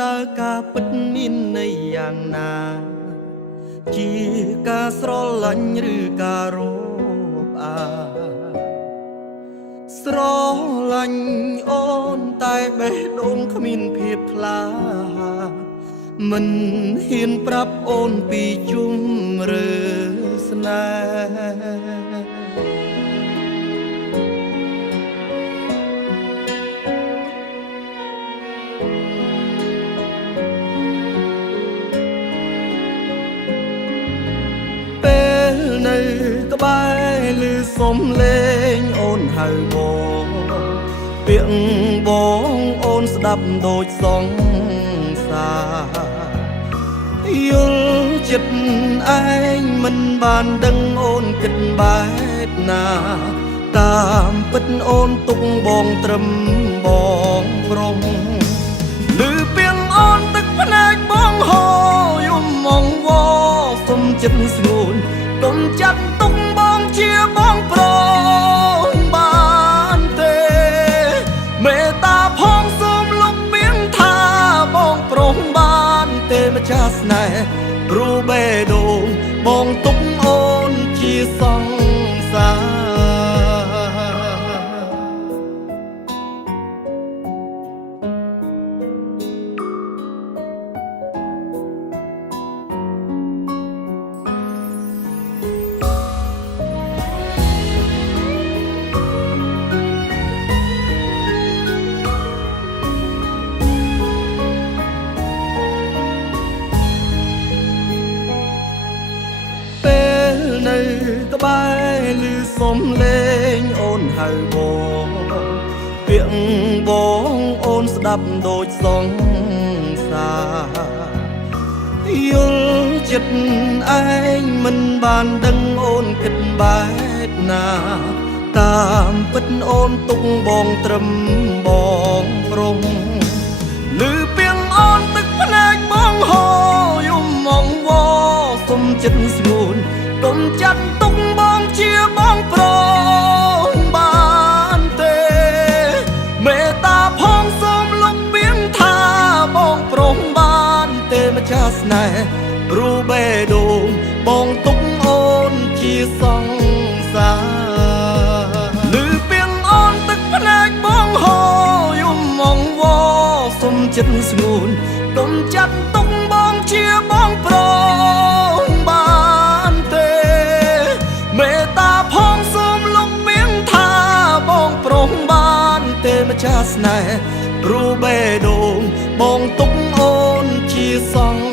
តើការពិតមានន័យយ៉ាងណាជាការស្រឡាញ់ឬការរកអាស្រឡាញ់អូនតែបេះដូងគ្មានភាពថ្លាមិនហ៊ានប្រាប់អូនពីជុំរើស្នេហ៍ពេលនៅក្បែរឮសំឡេងអូនហៅបងពាក្យបងអូនស្ដាប់ដូចសង្សារយល់ចិត្តឯងមិនបានដឹងអូនគិតបែបណាតាមពិតអូនទុកបងត្រឹមបងប្រុងឮពាងអូនទឹកភ្នែកបងហូរយំមងវសុំចិត្តស្ងួនកុំចាត់ទុកបងជាបងប្រុងបានទេមេត្តាផងសូមលុបពាងថាបងប្រុងបានទេម្ចាស់ស្នេហ៍ព្រោះបេះដូងបងទុកអូនជាសង្សារក្បែរឮសំឡេងអូនហៅបងពាក្យបងអូនស្ដាប់ដូចសង្សារយល់ចិត្តឯងមិនបានដឹងអូនគិតបែបណាតាមពិតអូនទុកបងត្រឹមបងប្រុងឮពាងអូនទឹកភ្នែកបងហូរយំមងវសុំចិត្តស្ងួនកុំចាត់ទុកបងជាបងប្រុងបានទេមេត្តាផងសូមលុបពាងថាបងប្រុងបានទេម្ចាស់ស្នេហ៍ព្រោះបេះដូងបងទុកអូនជាសង្សារឮពាងអូនទឹកភ្នែកបងហូរយំមងវសុំចិត្តស្ងួនកុំចាត់ទុកបងជាបងប្រុងបានទេមេត្តាផងសូមលុបពាងថាបងប្រុងបានទេម្ចាស់ស្នេហ៍ព្រោះបេះដូងបងទុកអូនជាសង្